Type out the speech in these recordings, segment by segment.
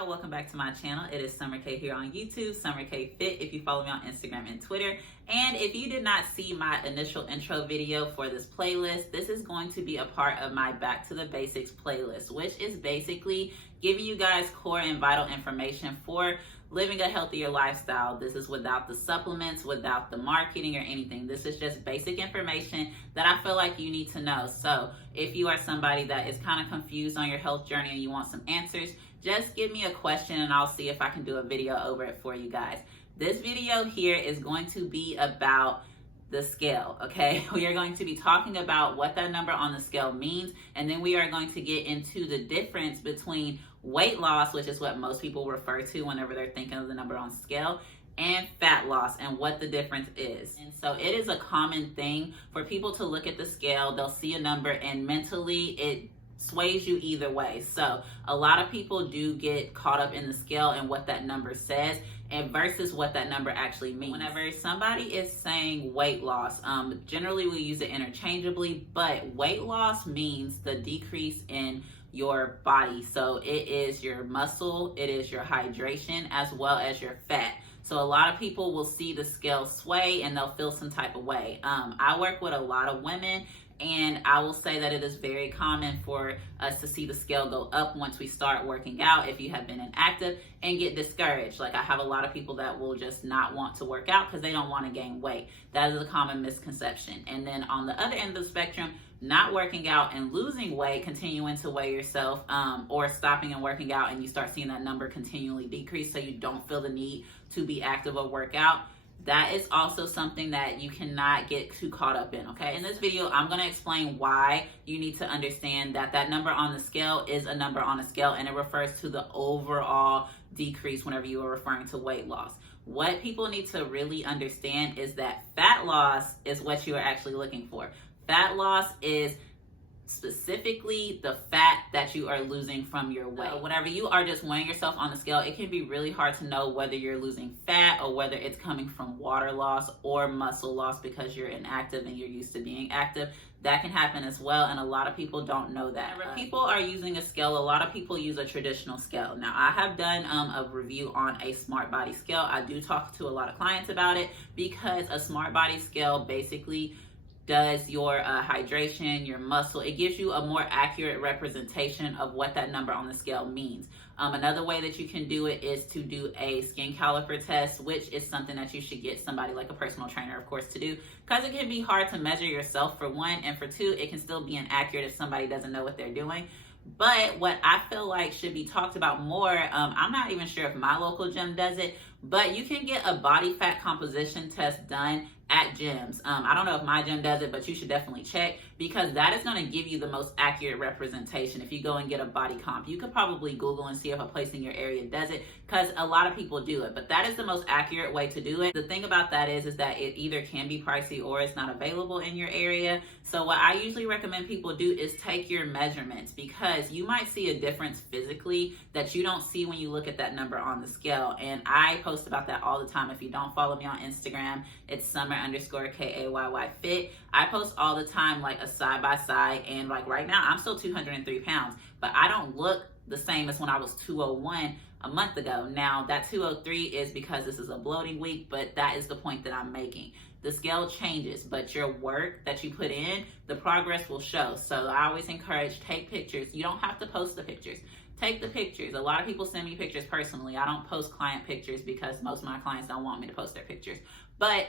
y'all, welcome back to my channel. It is Summer Kayy here on YouTube, Summer Kayy Fit if you follow me on Instagram and Twitter. And if you did not see my initial intro video for this playlist, this is going to be a part of my Back to the Basics playlist, which is basically giving you guys core and vital information for living a healthier lifestyle. This is without the supplements, without the marketing or anything. This is just basic information that I feel like you need to know. So if you are somebody that is kind of confused on your health journey and you want some answers, just give me a question and I'll see if I can do a video over it for you guys. This video here is going to be about the scale, okay? We are going to be talking about what that number on the scale means, and then we are going to get into the difference between weight loss, which is what most people refer to whenever they're thinking of the number on scale, and fat loss and what the difference is. And so it is a common thing for people to look at the scale, they'll see a number, and mentally it sways you either way. So a lot of people do get caught up in the scale and what that number says and versus what that number actually means. Whenever somebody is saying weight loss, generally we use it interchangeably, but weight loss means the decrease in your body. So it is your muscle, it is your hydration, as well as your fat. So a lot of people will see the scale sway and they'll feel some type of way. I work with a lot of women, and I will say that it is very common for us to see the scale go up once we start working out if you have been inactive and get discouraged. Like, I have a lot of people that will just not want to work out because they don't want to gain weight. That is a common misconception. And then on the other end of the spectrum, not working out and losing weight, continuing to weigh yourself, or stopping and working out and you start seeing that number continually decrease so you don't feel the need to be active or work out. That is also something that you cannot get too caught up in, okay? In this video, I'm going to explain why you need to understand that that number on the scale is a number on a scale, and it refers to the overall decrease whenever you are referring to weight loss. What people need to really understand is that fat loss is what you are actually looking for. Fat loss is specifically the fat that you are losing from your weight. So whenever you are just weighing yourself on the scale, it can be really hard to know whether you're losing fat or whether it's coming from water loss or muscle loss because you're inactive and you're used to being active. That can happen as well, and a lot of people don't know that. Whenever people are using a scale, a lot of people use a traditional scale. Now, I have done a review on a smart body scale. I do talk to a lot of clients about it because a smart body scale basically does your hydration, your muscle. It gives you a more accurate representation of what that number on the scale means. Another way that you can do it is to do a skin caliper test, which is something that you should get somebody like a personal trainer, of course, to do, because it can be hard to measure yourself, for one, and for two, it can still be inaccurate if somebody doesn't know what they're doing. But what I feel like should be talked about more, I'm not even sure if my local gym does it, but you can get a body fat composition test done at gyms. I don't know if my gym does it, but you should definitely check, because that is going to give you the most accurate representation. If you go and get a body comp, you could probably Google and see if a place in your area does it, because a lot of people do it, but that is the most accurate way to do it. The thing about that is that it either can be pricey or it's not available in your area. So what I usually recommend people do is take your measurements, because you might see a difference physically that you don't see when you look at that number on the scale. And I post about that all the time. If you don't follow me on Instagram, it's Summer_Kayy Fit. I post all the time like a side by side, and like right now I'm still 203 pounds, but I don't look the same as when I was 201 a month ago. Now that 203 is because this is a bloating week, but that is the point that I'm making. The scale changes, but your work that you put in, the progress will show. So I always encourage, take pictures. You don't have to post the pictures. Take the pictures. A lot of people send me pictures personally. I don't post client pictures because most of my clients don't want me to post their pictures. But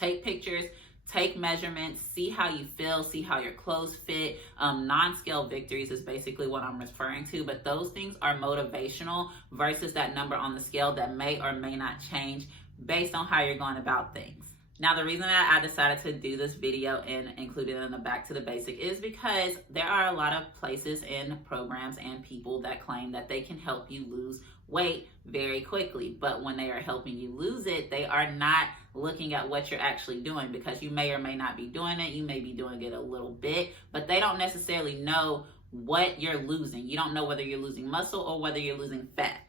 take pictures, take measurements, see how you feel, see how your clothes fit. Non-scale victories is basically what I'm referring to, but those things are motivational versus that number on the scale that may or may not change based on how you're going about things. Now, the reason that I decided to do this video and include it in the Back to the Basic is because there are a lot of places and programs and people that claim that they can help you lose weight very quickly. But when they are helping you lose it, they are not looking at what you're actually doing, because you may or may not be doing it. You may be doing it a little bit, but they don't necessarily know what you're losing. You don't know whether you're losing muscle or whether you're losing fat.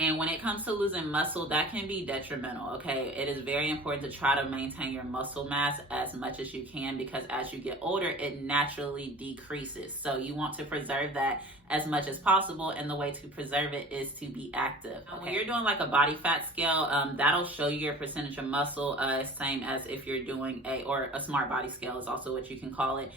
And when it comes to losing muscle, that can be detrimental, okay? It is very important to try to maintain your muscle mass as much as you can, because as you get older, it naturally decreases. So you want to preserve that as much as possible, and the way to preserve it is to be active. Okay. When you're doing like a body fat scale, that'll show you your percentage of muscle, same as if you're doing a smart body scale is also what you can call it.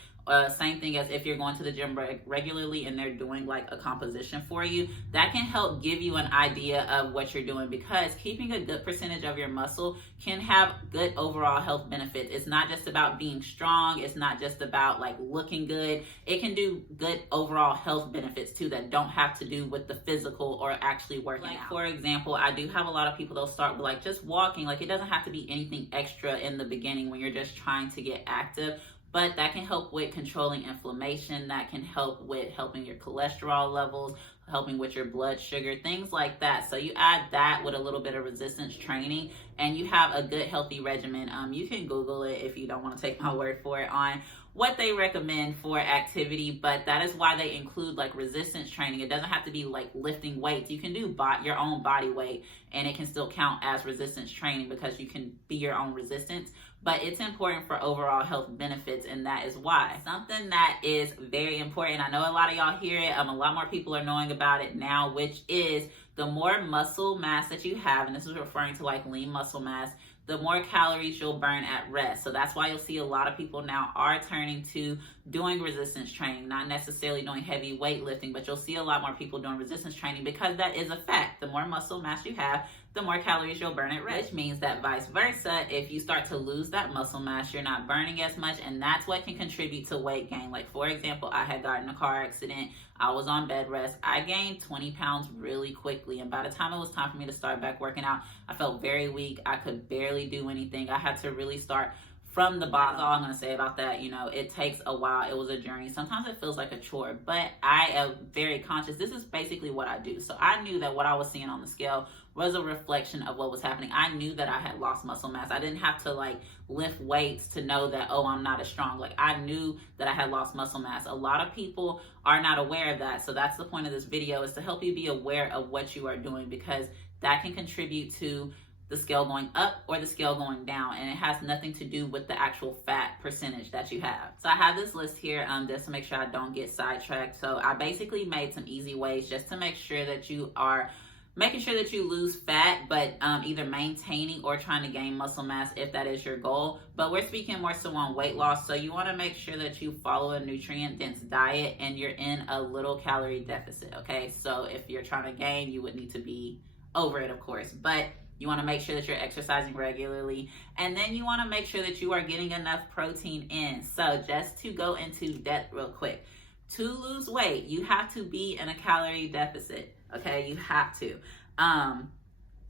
Same thing as if you're going to the gym regularly and they're doing like a composition for you. That can help give you an idea of what you're doing, because keeping a good percentage of your muscle can have good overall health benefits. It's not just about being strong. It's not just about like looking good. It can do good overall health benefits too that don't have to do with the physical or actually working out. For example, I do have a lot of people that'll start with like just walking. Like it doesn't have to be anything extra in the beginning when you're just trying to get active. But that can help with controlling inflammation. That can help with helping your cholesterol levels, helping with your blood sugar, things like that. So you add that with a little bit of resistance training and you have a good healthy regimen. You can Google it if you don't want to take my word for it on what they recommend for activity, but that is why they include like resistance training. It doesn't have to be like lifting weights. You can do your own body weight and it can still count as resistance training because you can be your own resistance. But it's important for overall health benefits, and that is why. Something that is very important, I know a lot of y'all hear it, a lot more people are knowing about it now, which is the more muscle mass that you have, and this is referring to like lean muscle mass, the more calories you'll burn at rest. So that's why you'll see a lot of people now are turning to doing resistance training, not necessarily doing heavy weightlifting, but you'll see a lot more people doing resistance training because that is a fact. The more muscle mass you have, the more calories you'll burn at rest, which means that vice versa, if you start to lose that muscle mass, you're not burning as much, and that's what can contribute to weight gain. Like for example, I had gotten in a car accident, I was on bed rest, I gained 20 pounds really quickly, and by the time it was time for me to start back working out, I felt very weak, I could barely do anything. I had to really start from the bottom. That's all I'm going to say about that. You know, it takes a while. It was a journey. Sometimes it feels like a chore, but I am very conscious. This is basically what I do. So I knew that what I was seeing on the scale was a reflection of what was happening. I knew that I had lost muscle mass. I didn't have to like lift weights to know that, oh, I'm not as strong. Like I knew that I had lost muscle mass. A lot of people are not aware of that. So that's the point of this video, is to help you be aware of what you are doing, because that can contribute to the scale going up or the scale going down, and it has nothing to do with the actual fat percentage that you have. So I have this list here just to make sure I don't get sidetracked. So I basically made some easy ways just to make sure that you are making sure that you lose fat, but either maintaining or trying to gain muscle mass if that is your goal. But we're speaking more so on weight loss, so you want to make sure that you follow a nutrient-dense diet and you're in a little calorie deficit, okay? So if you're trying to gain, you would need to be over it, of course, but you want to make sure that you're exercising regularly, and then you want to make sure that you are getting enough protein in. So just to go into depth real quick, to lose weight, you have to be in a calorie deficit, okay? You have to.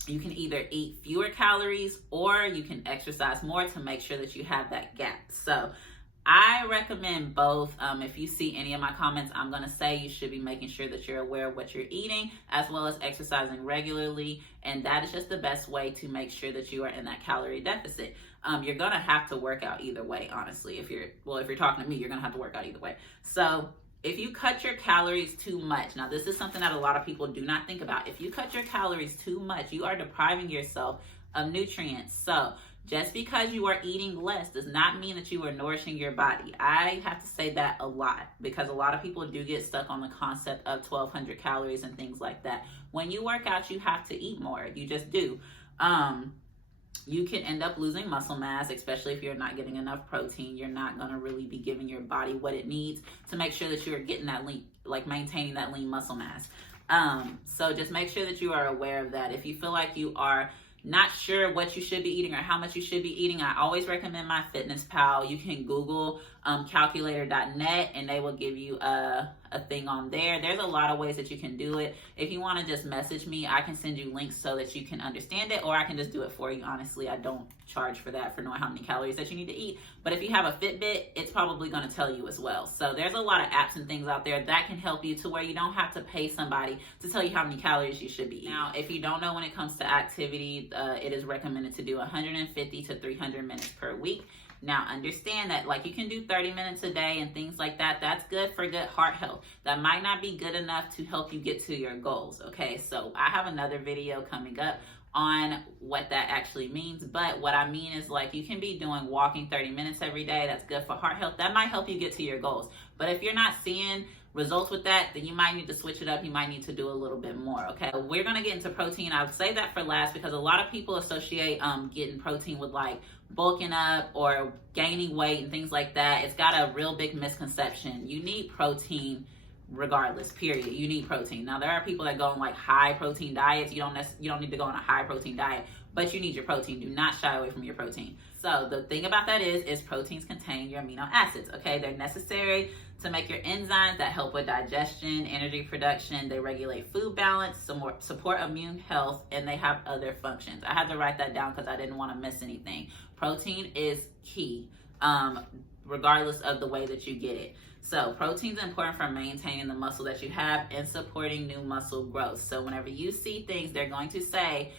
You can either eat fewer calories or you can exercise more to make sure that you have that gap. So I recommend both. If you see any of my comments, I'm going to say you should be making sure that you're aware of what you're eating, as well as exercising regularly. And that is just the best way to make sure that you are in that calorie deficit. You're going to have to work out either way, honestly. If you're talking to me, you're going to have to work out either way. So if you cut your calories too much, now this is something that a lot of people do not think about. If you cut your calories too much, you are depriving yourself of nutrients. So just because you are eating less does not mean that you are nourishing your body. I have to say that a lot, because a lot of people do get stuck on the concept of 1,200 calories and things like that. When you work out, you have to eat more. You just do. You can end up losing muscle mass, especially if you're not getting enough protein. You're not going to really be giving your body what it needs to make sure that you're getting that lean, like maintaining that lean muscle mass. So just make sure that you are aware of that. If you feel like you are not sure what you should be eating or how much you should be eating, I always recommend MyFitnessPal. You can Google calculator.net and they will give you a thing on there. There's a lot of ways that you can do it. If you want to just message me, I can send you links so that you can understand it, or I can just do it for you. Honestly, I don't charge for that, for knowing how many calories that you need to eat. But if you have a Fitbit, it's probably going to tell you as well. So there's a lot of apps and things out there that can help you to where you don't have to pay somebody to tell you how many calories you should be eating. Now, if you don't know, when it comes to activity, it is recommended to do 150 to 300 minutes per week. Now, understand that like you can do 30 minutes a day and things like that. That's good for good heart health. That might not be good enough to help you get to your goals, okay? So I have another video coming up on what that actually means, but what I mean is like you can be doing walking 30 minutes every day. That's good for heart health. That might help you get to your goals. But if you're not seeing results with that, then you might need to switch it up. You might need to do a little bit more, okay? We're gonna get into protein. I would say that for last because a lot of people associate getting protein with like bulking up or gaining weight and things like that. It's got a real big misconception. You need protein regardless, period. You need protein. Now there are people that go on like high protein diets. You don't need to go on a high protein diet, but you need your protein. Do not shy away from your protein. So the thing about that is proteins contain your amino acids, okay? They're necessary to make your enzymes that help with digestion, energy production. They regulate food balance, support immune health, and they have other functions. I had to write that down because I didn't want to miss anything. Protein is key, regardless of the way that you get it. So protein is important for maintaining the muscle that you have and supporting new muscle growth. So whenever you see things, they're going to say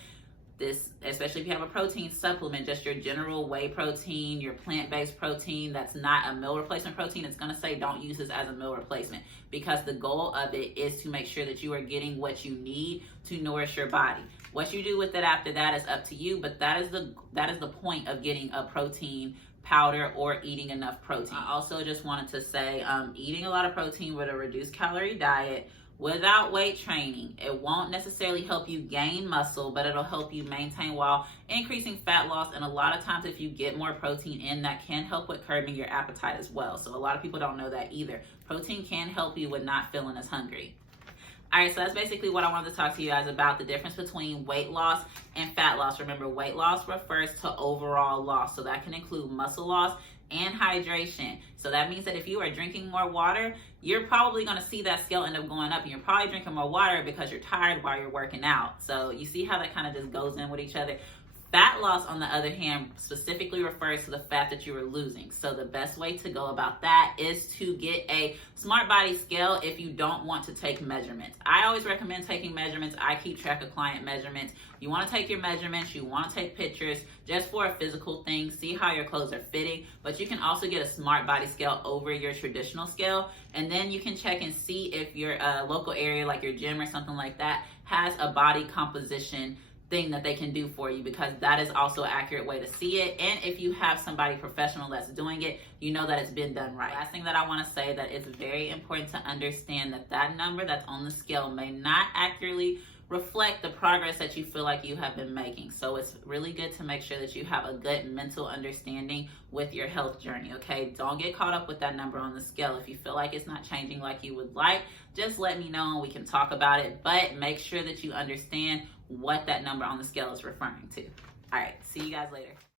this, especially if you have a protein supplement, just your general whey protein, your plant-based protein that's not a meal replacement protein, it's going to say don't use this as a meal replacement because the goal of it is to make sure that you are getting what you need to nourish your body. What you do with it after that is up to you, but that is the point of getting a protein powder or eating enough protein. I also just wanted to say eating a lot of protein with a reduced calorie diet without weight training, it won't necessarily help you gain muscle, but it'll help you maintain while increasing fat loss. And a lot of times if you get more protein in, that can help with curbing your appetite as well. So a lot of people don't know that either. Protein can help you with not feeling as hungry. All right, so that's basically what I wanted to talk to you guys about, the difference between weight loss and fat loss. Remember, weight loss refers to overall loss, so that can include muscle loss and hydration. So that means that if you are drinking more water, you're probably going to see that scale end up going up, and you're probably drinking more water because you're tired while you're working out. So you see how that kind of just goes in with each other. Fat loss, on the other hand, specifically refers to the fat that you are losing. So the best way to go about that is to get a smart body scale if you don't want to take measurements. I always recommend taking measurements. I keep track of client measurements. You want to take your measurements, you want to take pictures just for a physical thing, see how your clothes are fitting, but you can also get a smart body scale over your traditional scale, and then you can check and see if your local area, like your gym or something like that, has a body composition thing that they can do for you, because that is also an accurate way to see it. And if you have somebody professional that's doing it, you know that it's been done right. Last thing that I want to say, that it's very important to understand that that number that's on the scale may not accurately reflect the progress that you feel like you have been making. So it's really good to make sure that you have a good mental understanding with your health journey, okay? Don't get caught up with that number on the scale. If you feel like it's not changing like you would like, just let me know and we can talk about it. But make sure that you understand what that number on the scale is referring to. All right, see you guys later.